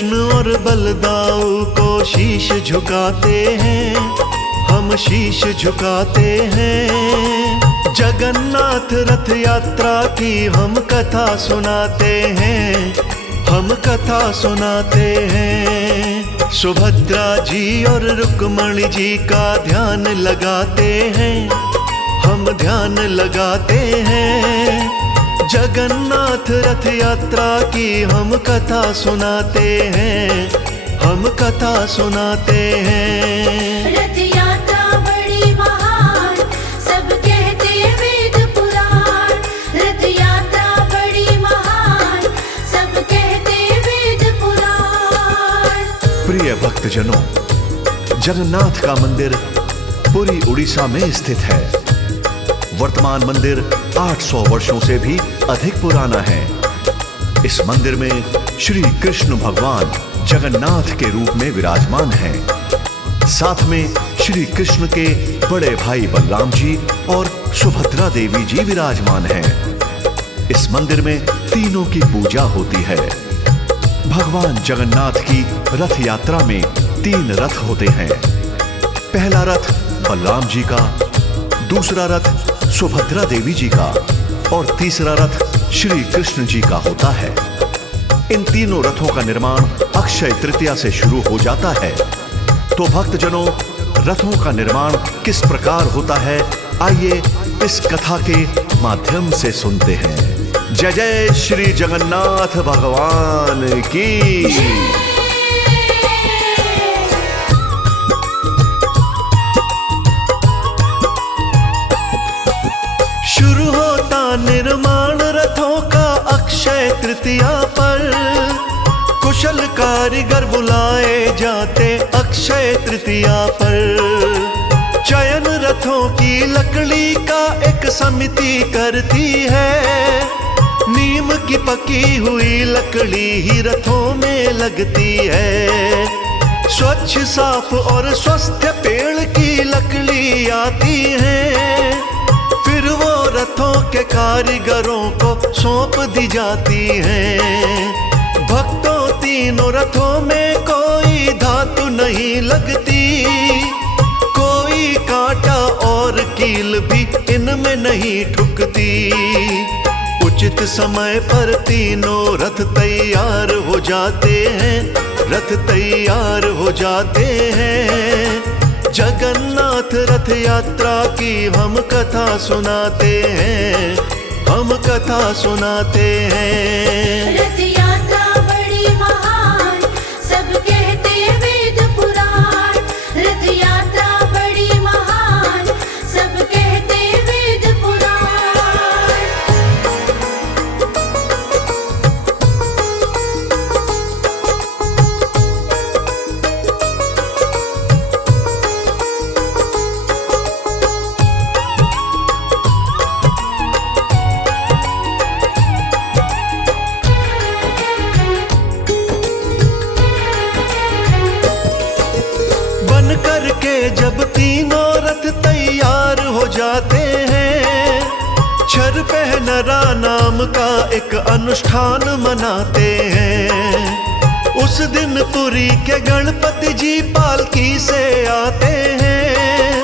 कृष्ण और बलदाऊ को शीश झुकाते हैं, हम शीश झुकाते हैं। जगन्नाथ रथ यात्रा की हम कथा सुनाते हैं, हम कथा सुनाते हैं। सुभद्रा जी और रुक्मणी जी का ध्यान लगाते हैं, हम ध्यान लगाते हैं। जगन्नाथ रथ यात्रा की हम कथा सुनाते हैं, हम कथा सुनाते हैं। रथ यात्रा बड़ी महान, सब कहते वेद पुराण। रथ यात्रा बड़ी महान, सब कहते वेद पुराण। प्रिय भक्तजनों, जगन्नाथ का मंदिर पुरी उड़ीसा में स्थित है। वर्तमान मंदिर 800 वर्षों से भी अधिक पुराना है। इस मंदिर में श्री कृष्ण भगवान जगन्नाथ के रूप में विराजमान हैं। साथ में श्री कृष्ण के बड़े भाई बलराम जी और सुभद्रा देवी जी विराजमान हैं। इस मंदिर में तीनों की पूजा होती है। भगवान जगन्नाथ की रथ यात्रा में 3 रथ होते हैं। पहला रथ बलराम जी का, दूसरा रथ सुभद्रा देवी जी का और तीसरा रथ श्री कृष्ण जी का होता है। इन तीनों रथों का निर्माण अक्षय तृतीया से शुरू हो जाता है। तो भक्तजनों, रथों का निर्माण किस प्रकार होता है, आइए इस कथा के माध्यम से सुनते हैं। जय जय श्री जगन्नाथ भगवान की। शुरू होता निर्माण रथों का अक्षय तृतीया पर। कुशल कारीगर बुलाए जाते अक्षय तृतीया पर। चयन रथों की लकड़ी का एक समिति करती है। नीम की पकी हुई लकड़ी ही रथों में लगती है। स्वच्छ साफ और स्वस्थ पेड़ की लकड़ी आती है। फिर वो रथों के कारीगरों को सौंप दी जाती हैं। भक्तों, तीनों रथों में कोई धातु नहीं लगती। कोई कांटा और कील भी इनमें नहीं ठुकती। उचित समय पर तीनों रथ तैयार हो जाते हैं, रथ तैयार हो जाते हैं। जगन्नाथ रथ यात्रा की हम कथा सुनाते हैं, हम कथा सुनाते हैं। रथ यात्रा बड़ी महान, सब कहते वेद पुराण। रथ यात्रा बड़ी महान, सब कहते वेद पुराण। करके जब तीनों रथ तैयार हो जाते हैं, छर पहनरा नाम का एक अनुष्ठान मनाते हैं। उस दिन पुरी के गणपति जी पालकी से आते हैं।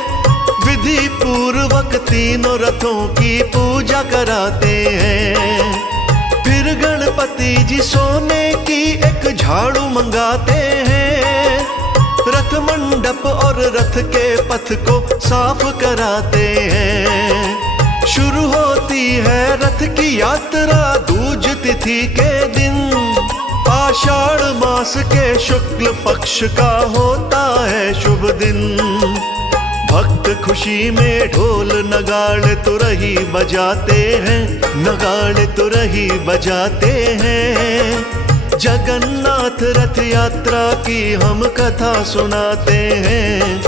विधि पूर्वक तीनों रथों की पूजा कराते हैं। फिर गणपति जी सोने की एक झाड़ू मंगाते हैं। रथ मंडप और रथ के पथ को साफ कराते हैं। शुरू होती है रथ की यात्रा दूज तिथि के दिन। आषाढ़ मास के शुक्ल पक्ष का होता है शुभ दिन। भक्त खुशी में ढोल नगाड़े तुरही बजाते हैं, नगाड़े तुरही बजाते हैं। जगन्नाथ रथ यात्रा की हम कथा सुनाते हैं,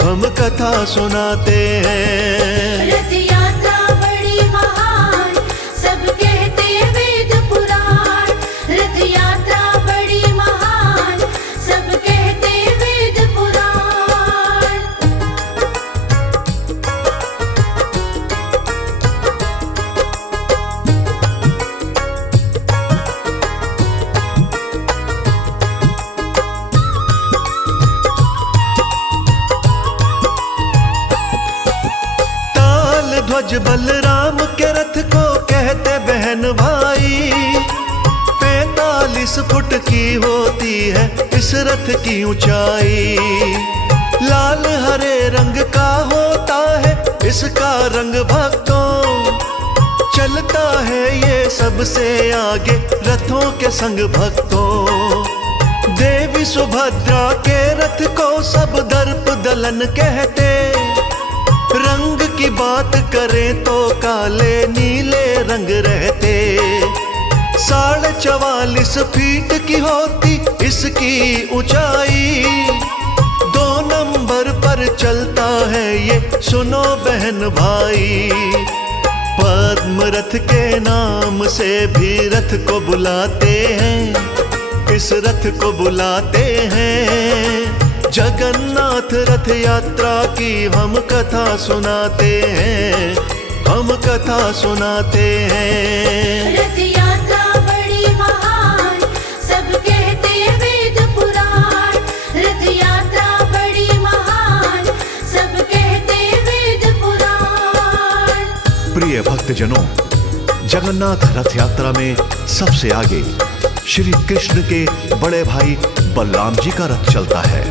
हम कथा सुनाते हैं। रथ यात्रा बड़ी महान, सब कहते वेद पुराण। रथ यात्रा बड़ी महान, सब कहते वेद पुराण। आज बलराम के रथ को कहते बहन भाई, 45 फुट की होती है इस रथ की ऊंचाई। लाल हरे रंग का होता है इसका रंग भक्तों, चलता है ये सबसे आगे रथों के संग भक्तों। देवी सुभद्रा के रथ को सब दर्प दलन कहते, रंग की बात करें तो काले नीले रंग रहते। 44.5 फीट की होती इसकी ऊंचाई, 2 नंबर पर चलता है ये सुनो बहन भाई। पद्म रथ के नाम से भी रथ को बुलाते हैं, इस रथ को बुलाते हैं। जगन्नाथ रथ यात्रा की हम कथा सुनाते हैं, हम कथा सुनाते हैं। रथ यात्रा बड़ी महान सब कहते वेद पुराण, रथ यात्रा बड़ी महान सब कहते वेद पुराण। प्रिय भक्तजनों, जगन्नाथ रथ यात्रा में सबसे आगे श्री कृष्ण के बड़े भाई बलराम जी का रथ चलता है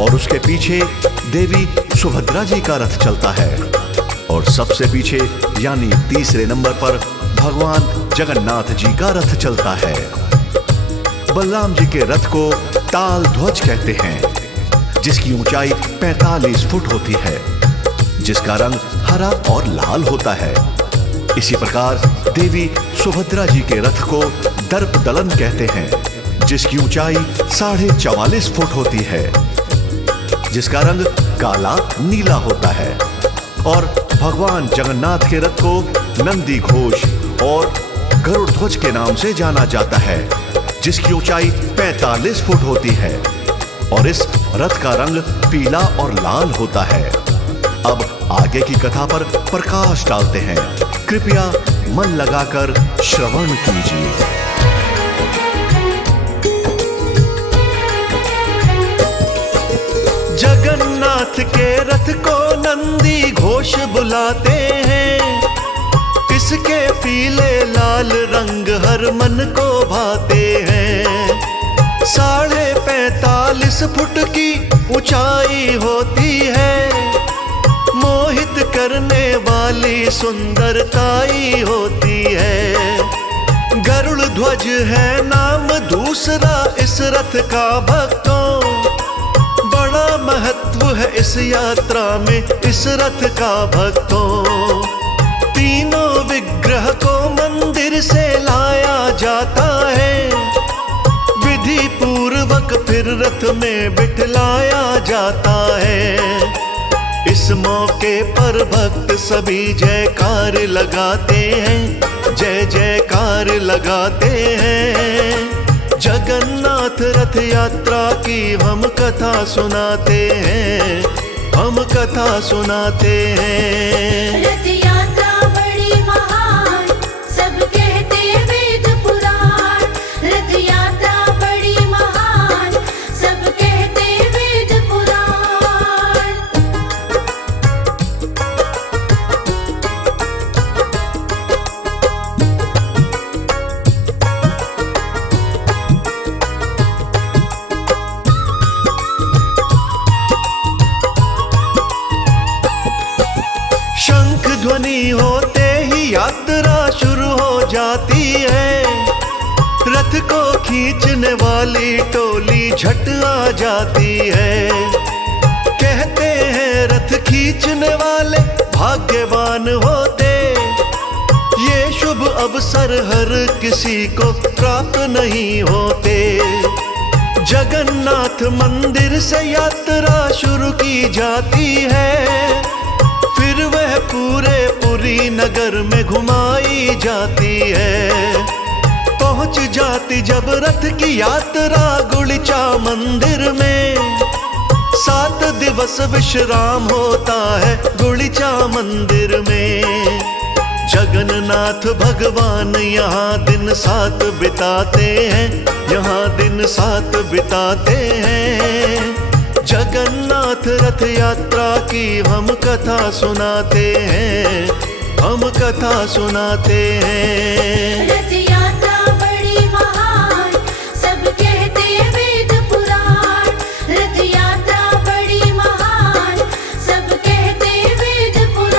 और उसके पीछे देवी सुभद्रा जी का रथ चलता है और सबसे पीछे यानी तीसरे नंबर पर भगवान जगन्नाथ जी का रथ चलता है। बलराम जी के रथ को ताल ध्वज कहते हैं, जिसकी ऊंचाई 45 फुट होती है, जिसका रंग हरा और लाल होता है। इसी प्रकार देवी सुभद्रा जी के रथ को दर्प दलन कहते हैं, जिसकी ऊंचाई 44.5 फुट होती है, जिसका रंग काला नीला होता है। और भगवान जगन्नाथ के रथ को नंदी घोष और गरुड़ ध्वज के नाम से जाना जाता है, जिसकी ऊंचाई 45 फुट होती है और इस रथ का रंग पीला और लाल होता है। अब आगे की कथा पर प्रकाश डालते हैं, कृपया मन लगाकर श्रवण कीजिए। जगन्नाथ के रथ को नंदी घोष बुलाते हैं, इसके पीले लाल रंग हर मन को भाते हैं। 45.5 फुट की ऊंचाई होती है, मोहित करने वाली सुंदरताई होती है। गरुड़ ध्वज है नाम दूसरा इस रथ का भक्तों, बड़ा महत्व है इस यात्रा में इस रथ का भक्तों। तीनों विग्रह को मंदिर से लाया जाता है, विधि पूर्वक फिर रथ में बिठलाया जाता है। इस मौके पर भक्त सभी जयकार लगाते हैं, जय जयकार लगाते हैं। जगन्नाथ रथ यात्रा की हम कथा सुनाते हैं, हम कथा सुनाते हैं। रथ यात्रा बड़ी महान सब कहते वेद पुराण, रथ यात्रा बड़ी महान सब कहते वेद पुराण। शंख ध्वनि होते ही यात्रा शुरू हो जाती है, रथ को खींचने वाली टोली झट आ जाती है। कहते हैं रथ खींचने वाले भाग्यवान होते, ये शुभ अवसर हर किसी को प्राप्त नहीं होते। जगन्नाथ मंदिर से यात्रा शुरू की जाती है, फिर वह पूरे पुरी नगर में घुमाई जाती है। पहुंच जाती जब रथ की यात्रा गुड़िचा मंदिर में, 7 दिवस विश्राम होता है गुड़िचा मंदिर में। जगन्नाथ भगवान यहाँ दिन 7 बिताते हैं, यहाँ दिन 7 बिताते हैं। जगन्नाथ रथ यात्रा की हम कथा सुनाते हैं, हम कथा सुनाते हैं। रथ यात्रा बड़ी महान, सब कहते वेद पुराण। रथ यात्रा बड़ी महान, सब कहते वेद पुराण।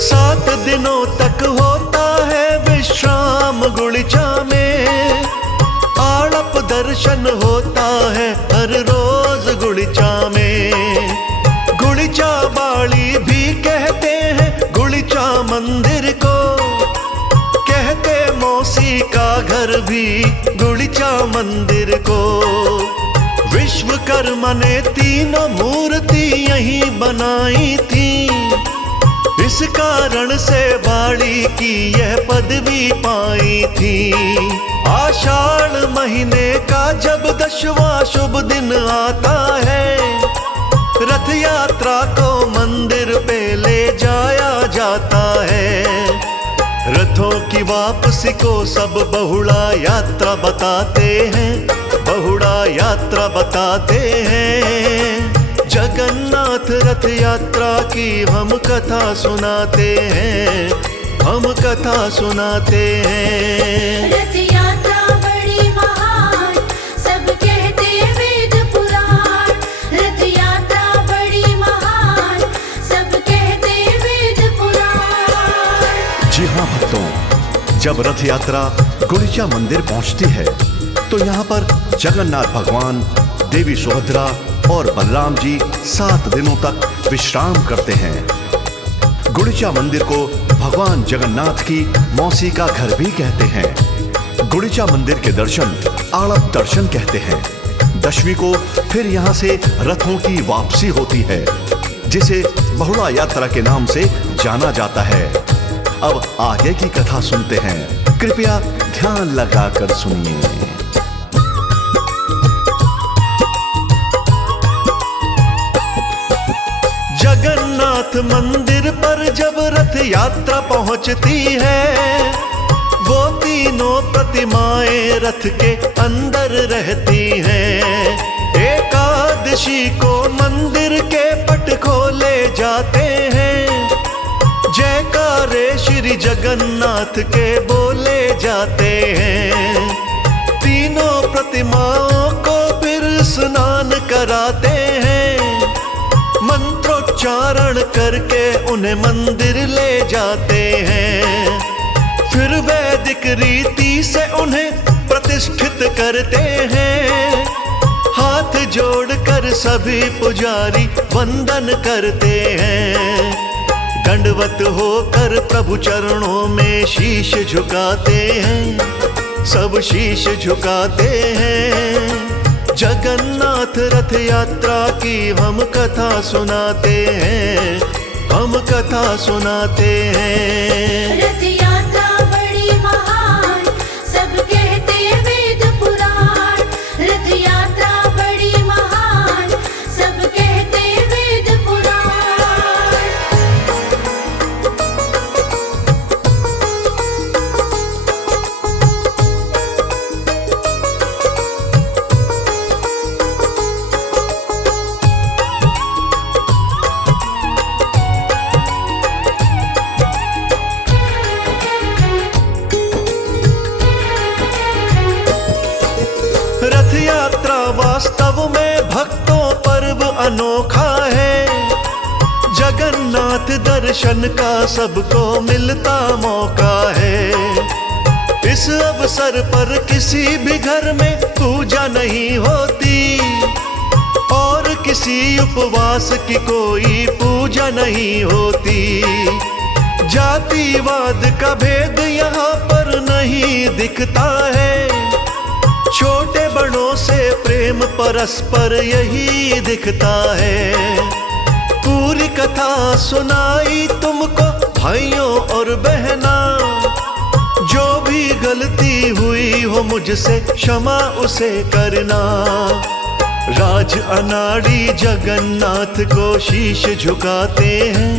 सात दिनों तक होता है विश्राम गुड़िचा में। आड़प दर्शन होता है हर रोज गुड़िचा में। गुड़िचा बाड़ी भी कहते हैं गुड़िचा मंदिर को। कहते मौसी का घर भी गुड़िचा मंदिर को। विश्वकर्मा ने तीनों मूर्ति यहीं बनाई थी। इस कारण से बाड़ी की यह पदवी पाई थी। आषाढ़ महीने का जब 10वां शुभ दिन आता है, रथ यात्रा को मंदिर पे ले जाया जाता है। रथों की वापसी को सब बहुड़ा यात्रा बताते हैं, बहुड़ा यात्रा बताते हैं। जगन्नाथ रथ यात्रा की हम कथा सुनाते हैं, हम कथा सुनाते हैं। रथ यात्रा बड़ी महान, सब कहते वेद पुराण। रथ यात्रा बड़ी महान, सब कहते वेद पुराण। जी हाँ भक्तों, जब रथ यात्रा गुड़िचा मंदिर पहुंचती है तो यहाँ पर जगन्नाथ भगवान, देवी सुभद्रा और बलराम जी 7 दिनों तक विश्राम करते हैं। गुड़िचा मंदिर को भगवान जगन्नाथ की मौसी का घर भी कहते हैं। गुड़िचा मंदिर के दर्शन आड़प दर्शन कहते हैं। 10वीं को फिर यहाँ से रथों की वापसी होती है, जिसे बहुड़ा यात्रा के नाम से जाना जाता है। अब आगे की कथा सुनते हैं, कृपया ध्यान लगाकर सुनिए। जगन्नाथ मंदिर पर जब रथ यात्रा पहुंचती है, वो तीनों प्रतिमाएं रथ के अंदर रहती हैं। एकादशी को मंदिर के पट खोले जाते हैं। जयकारे श्री जगन्नाथ के बोले जाते हैं। तीनों प्रतिमाओं को फिर स्नान कराते हैं। मंत्रोच्चारण करके उन्हें मंदिर ले जाते हैं। फिर वैदिक रीति से उन्हें प्रतिष्ठित करते हैं। हाथ जोड़कर सभी पुजारी वंदन करते हैं। दंडवत होकर प्रभु चरणों में शीश झुकाते हैं, सब शीश झुकाते हैं। जगन्नाथ रथ यात्रा की हम कथा सुनाते हैं, हम कथा सुनाते हैं। रथ यात्रा बड़ी महान, सब कहते वेद पुराण। रथ यात्रा बड़ी महान, सब कहते वेद पुराण। रथ यात्रा वास्तव में भक्तों पर्व अनोखा है। जगन्नाथ दर्शन का सबको मिलता मौका है। इस अवसर पर किसी भी घर में पूजा नहीं होती और किसी उपवास की कोई पूजा नहीं होती। जातिवाद का भेद यहाँ पर नहीं दिखता है। छोटे बड़ों से प्रेम परस्पर यही दिखता है। पूरी कथा सुनाई तुमको भाइयों और बहना, जो भी गलती हुई हो मुझसे क्षमा उसे करना। राज अनाड़ी जगन्नाथ को शीश झुकाते हैं,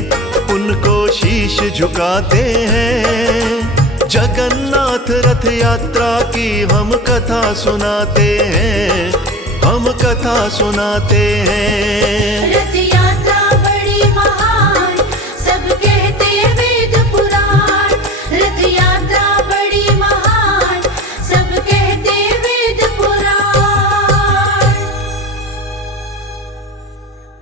उनको शीश झुकाते हैं। जगन्नाथ रथ यात्रा की हम कथा सुनाते हैं, हम कथा सुनाते हैं। रथ